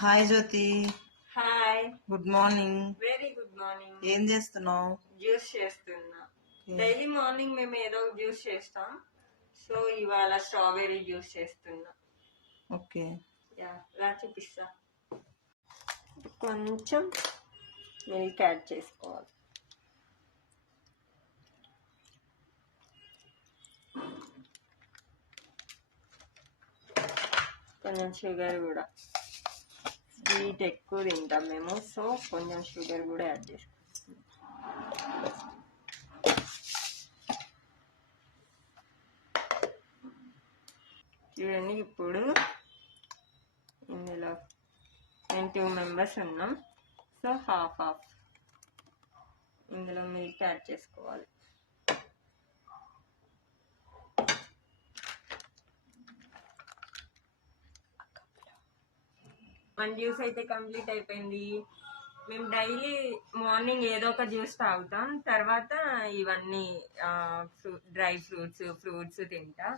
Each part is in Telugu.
Hi Jyoti. Hi, good morning. Very good morning. ఏం చేస్తున్నావు? జ్యూస్ చేస్తున్నా. డైలీ మార్నింగ్ మేము ఏదో ఒక జ్యూస్ చేస్తాం. సో ఇవాళ స్ట్రాబెర్రీ జ్యూస్ చేస్తున్నా. ఓకే. ఇలా చూపిస్తా. కొంచెం మిల్క్ యాడ్ చేసుకోవాలి. కొంచెం షుగర్ కూడా. స్వీట్ ఎక్కువ తింటాం మేము, సో కొంచెం షుగర్ కూడా యాడ్ చేసుకోవాలి. చూడండి, ఇప్పుడు ఇందులో మేము 2 మెంబర్స్ ఉన్నాం, సో హాఫ్ ఇందులో మిల్క్ యాడ్ చేసుకోవాలి. మన జ్యూస్ అయితే కంప్లీట్ అయిపోయింది. మేము డైలీ మార్నింగ్ ఏదో ఒక జ్యూస్ తాగుతాం, తర్వాత ఇవన్నీ డ్రై ఫ్రూట్స్ తింటా.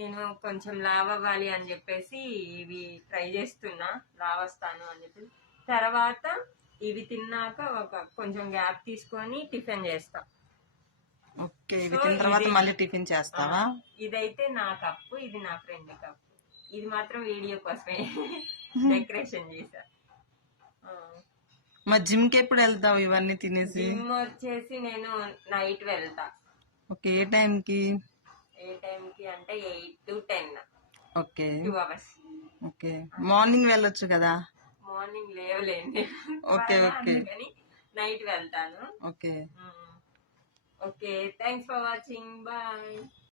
నేను కొంచెం లావ్ అవ్వాలి అని చెప్పేసి ఇవి ట్రై చేస్తున్నా, లావ్ వస్తాను అని చెప్పి. తర్వాత ఇవి తిన్నాక కొంచెం గ్యాప్ తీసుకొని టిఫిన్ చేస్తా. ఓకే, ఇవి తిన్న తర్వాత మళ్ళీ టిఫిన్ చేస్తావా? ఇదైతే నా కప్పు, ఇది నా ఫ్రెండ్ కప్పు. ఇది మాత్రం వీడియో కోసమే డెకరేషన్ చేసా. మా జిమ్ కి ఎప్పుడు వెళ్తావు ఇవన్నీ తినేసి? జిమ్ వచ్చేసి నేను నైట్ వెళ్తా. ఓకే, ఏ టైంకి అంటే 8 to 10. Okay, 2 hours. Okay. Morning వెళ్ళొచ్చు కదా? మార్నింగ్ లేవలేండి. Okay, okay. అందుకని నైట్ వెళ్తాను. Okay. Okay, thanks for watching. Bye.